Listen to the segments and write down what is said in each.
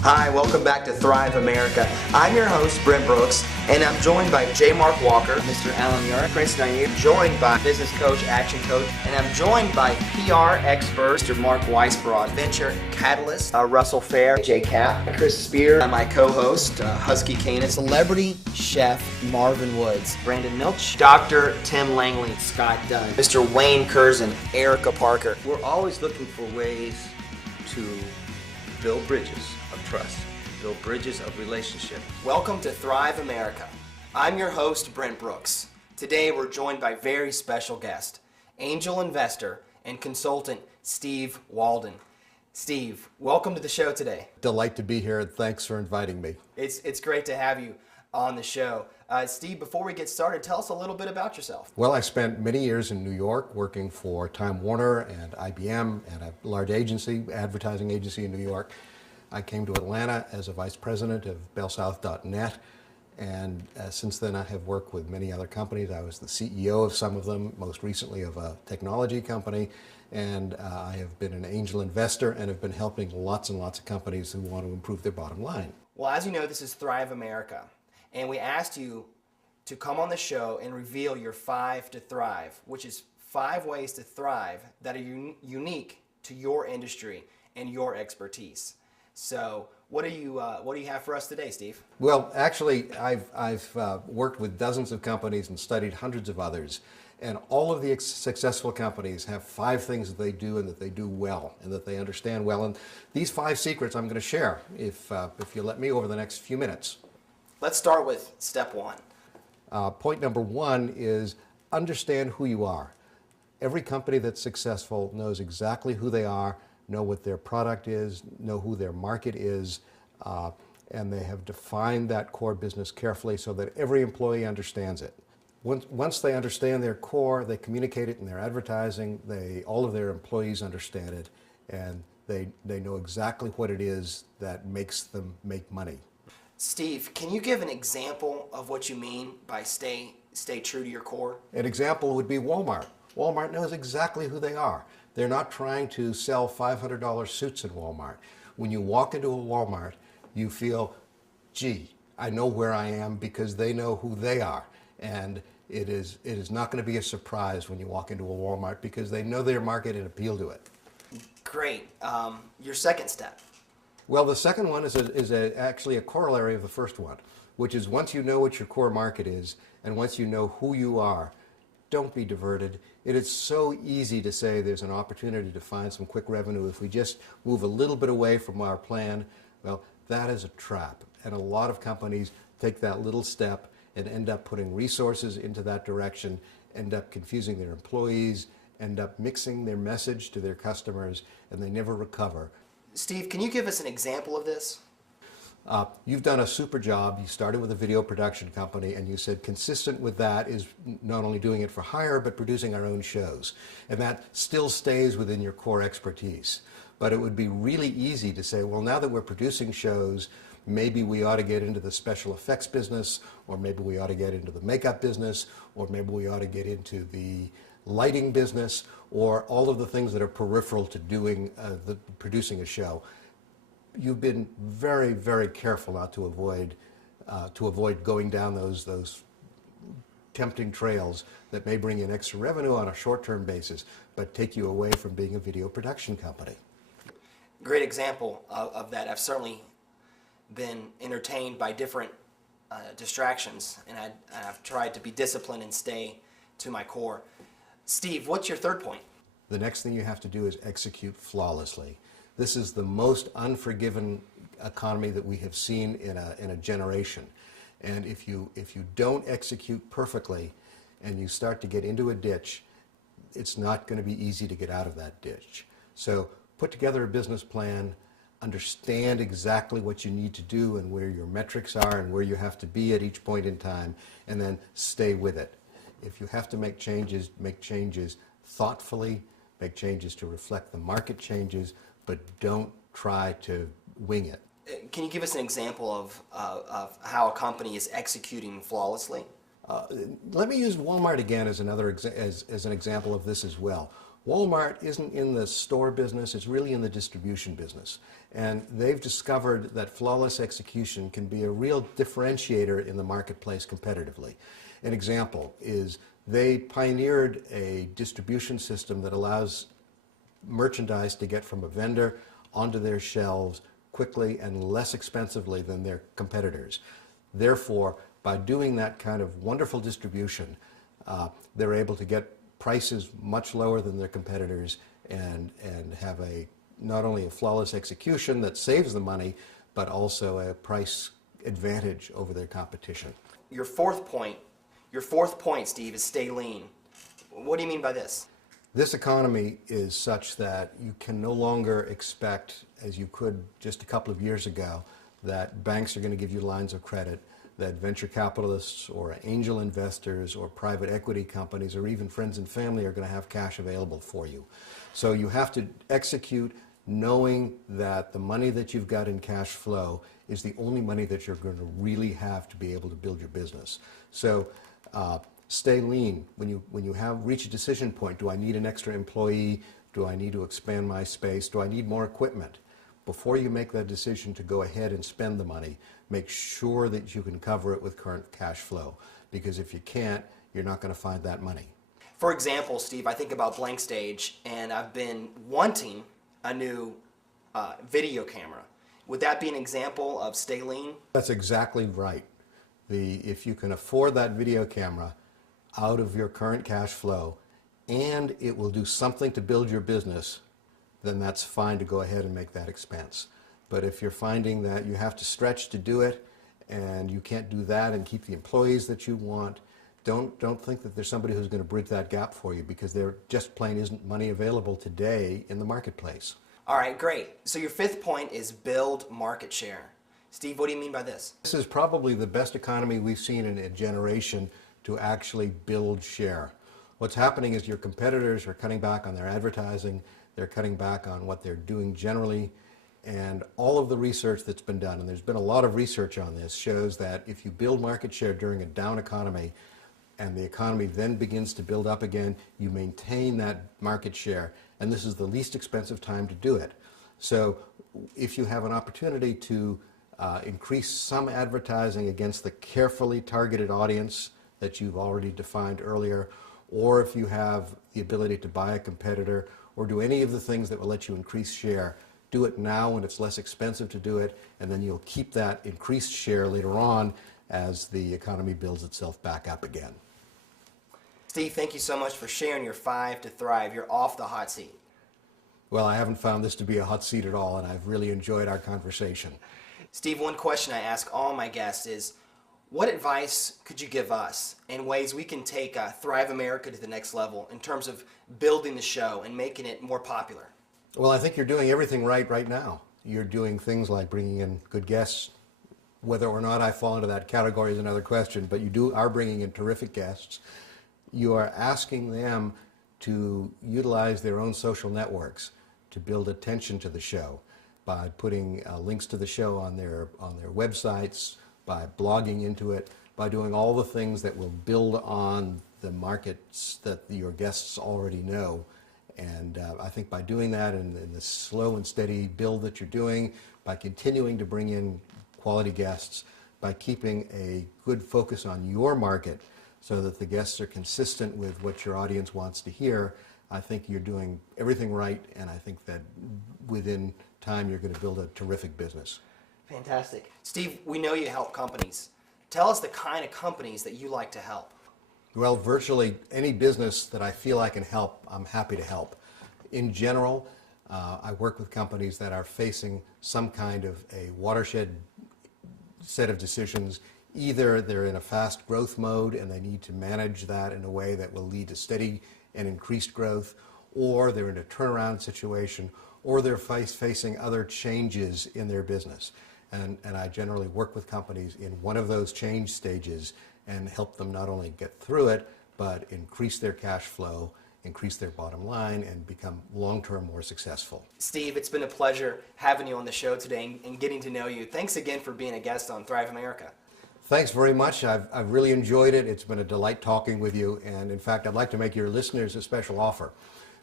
Hi, welcome back to Thrive America. I'm your host, Brent Brooks, and I'm joined by J. Mark Walker, Mr. Alan Yara, Chris Daniel, joined by business coach, action coach, and I'm joined by PR expert, Mr. Mark Weisbrod, venture catalyst, Russell Fair, J. Cap, Chris Spear, my co-host, Husky Kanan, celebrity chef Marvin Woods, Brandon Milch, Dr. Tim Langley, Scott Dunn, Mr. Wayne Curzon, Erica Parker. We're always looking for ways to build bridges of trust, build bridges of relationship. Welcome to Thrive America. I'm your host, Brent Brooks. Today we're joined by very special guest, angel investor and consultant Steve Walden. Steve, welcome to the show today. Delight to be here, and thanks for inviting me. It's great to have you on the show. Steve, before we get started, tell us a little bit about yourself. Well, I spent many years in New York working for Time Warner and IBM and a large agency, advertising agency in New York. I came to Atlanta as a vice president of bellsouth.net, and since then I have worked with many other companies. I was the CEO of some of them, most recently of a technology company, and I have been an angel investor and have been helping lots and lots of companies who want to improve their bottom line. Well, as you know, this is Thrive America, and we asked you to come on the show and reveal your 5 to Thrive, which is 5 ways to thrive that are unique to your industry and your expertise. So, what do you have for us today, Steve? Well, actually, I've worked with dozens of companies and studied hundreds of others, and all of the successful companies have 5 things that they do and that they do well and that they understand well. And these 5 secrets I'm going to share if you let me over the next few minutes. Let's start with step 1. Point number 1 is understand who you are. Every company that's successful knows exactly who they are, know what their product is, know who their market is, and they have defined that core business carefully so that every employee understands it. Once they understand their core, they communicate it in their advertising, all of their employees understand it, and they know exactly what it is that makes them make money. Steve, can you give an example of what you mean by stay true to your core? An example would be Walmart. Walmart knows exactly who they are. They're not trying to sell $500 suits in Walmart. When you walk into a Walmart, you feel, gee, I know where I am because they know who they are. And it is not going to be a surprise when you walk into a Walmart because they know their market and appeal to it. Great. Your second step. Well, the second one is actually a corollary of the first one, which is once you know what your core market is and once you know who you are, don't be diverted. It is so easy to say there's an opportunity to find some quick revenue if we just move a little bit away from our plan. Well, that is a trap. And a lot of companies take that little step and end up putting resources into that direction, end up confusing their employees, end up mixing their message to their customers, and they never recover. Steve, can you give us an example of this? You've done a super job. You started with a video production company, and you said consistent with that is not only doing it for hire, but producing our own shows. And that still stays within your core expertise. But it would be really easy to say, well, now that we're producing shows, maybe we ought to get into the special effects business, or maybe we ought to get into the makeup business, or maybe we ought to get into the lighting business, or all of the things that are peripheral to producing a show. You've been very, very careful not to avoid going down those tempting trails that may bring in extra revenue on a short-term basis, but take you away from being a video production company. Great example of that. I've certainly been entertained by different distractions, and I've tried to be disciplined and stay to my core. Steve, what's your third point? The next thing you have to do is execute flawlessly. This is the most unforgiving economy that we have seen in a generation. And if you don't execute perfectly and you start to get into a ditch, it's not going to be easy to get out of that ditch. So put together a business plan, understand exactly what you need to do and where your metrics are and where you have to be at each point in time, and then stay with it. If you have to make changes thoughtfully, make changes to reflect the market changes, but don't try to wing it. Can you give us an example of how a company is executing flawlessly? Let me use Walmart again as an example of this as well. Walmart isn't in the store business, it's really in the distribution business. And they've discovered that flawless execution can be a real differentiator in the marketplace competitively. An example is they pioneered a distribution system that allows merchandise to get from a vendor onto their shelves quickly and less expensively than their competitors. Therefore, by doing that kind of wonderful distribution, they're able to get prices much lower than their competitors and have not only a flawless execution that saves the money, but also a price advantage over their competition. Your fourth point, Steve, is stay lean. What do you mean by this? This economy is such that you can no longer expect, as you could just a couple of years ago, that banks are going to give you lines of credit, that venture capitalists or angel investors or private equity companies or even friends and family are going to have cash available for you. So you have to execute knowing that the money that you've got in cash flow is the only money that you're going to really have to be able to build your business. So stay lean. When you have reach a decision point, do I need an extra employee? Do I need to expand my space? Do I need more equipment? Before you make that decision to go ahead and spend the money, make sure that you can cover it with current cash flow. Because if you can't, you're not going to find that money. For example, Steve, I think about Blank Stage, and I've been wanting a new video camera. Would that be an example of stay lean? That's exactly right. If you can afford that video camera out of your current cash flow and it will do something to build your business, then that's fine to go ahead and make that expense. But if you're finding that you have to stretch to do it and you can't do that and keep the employees that you want, don't think that there's somebody who's going to bridge that gap for you, because there just plain isn't money available today in the marketplace. All right, great. So your fifth point is build market share. Steve, what do you mean by this? This is probably the best economy we've seen in a generation to actually build share. What's happening is your competitors are cutting back on their advertising, they're cutting back on what they're doing generally, and all of the research that's been done, and there's been a lot of research on this, shows that if you build market share during a down economy and the economy then begins to build up again, you maintain that market share, and this is the least expensive time to do it. So if you have an opportunity to increase some advertising against the carefully targeted audience that you've already defined earlier, or if you have the ability to buy a competitor or do any of the things that will let you increase share, do it now when it's less expensive to do it, and then you'll keep that increased share later on as the economy builds itself back up again. Steve, thank you so much for sharing your 5 to Thrive. You're off the hot seat. Well, I haven't found this to be a hot seat at all, and I've really enjoyed our conversation. Steve, one question I ask all my guests is, what advice could you give us in ways we can take Thrive America to the next level in terms of building the show and making it more popular? Well, I think you're doing everything right now. You're doing things like bringing in good guests. Whether or not I fall into that category is another question, but you are bringing in terrific guests. You are asking them to utilize their own social networks to build attention to the show by putting links to the show on their websites, by blogging into it, by doing all the things that will build on the markets that your guests already know. And I think by doing that and the slow and steady build that you're doing, by continuing to bring in quality guests, by keeping a good focus on your market so that the guests are consistent with what your audience wants to hear, I think you're doing everything right, and I think that within time you're going to build a terrific business. Fantastic. Steve, we know you help companies. Tell us the kind of companies that you like to help. Well, virtually any business that I feel I can help, I'm happy to help. In general, I work with companies that are facing some kind of a watershed set of decisions. Either they're in a fast growth mode and they need to manage that in a way that will lead to steady and increased growth, or they're in a turnaround situation, or they're facing other changes in their business. And I generally work with companies in one of those change stages and help them not only get through it, but increase their cash flow, increase their bottom line, and become long-term more successful. Steve, it's been a pleasure having you on the show today and getting to know you. Thanks again for being a guest on Thrive America. Thanks very much. I've really enjoyed it. It's been a delight talking with you. And in fact, I'd like to make your listeners a special offer.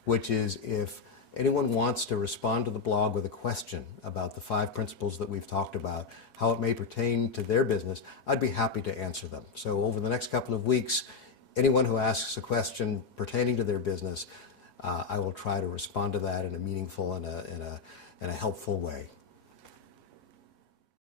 which is if anyone wants to respond to the blog with a question about the 5 principles that we've talked about, how it may pertain to their business, I'd be happy to answer them. So over the next couple of weeks, anyone who asks a question pertaining to their business, I will try to respond to that in a meaningful and a helpful way.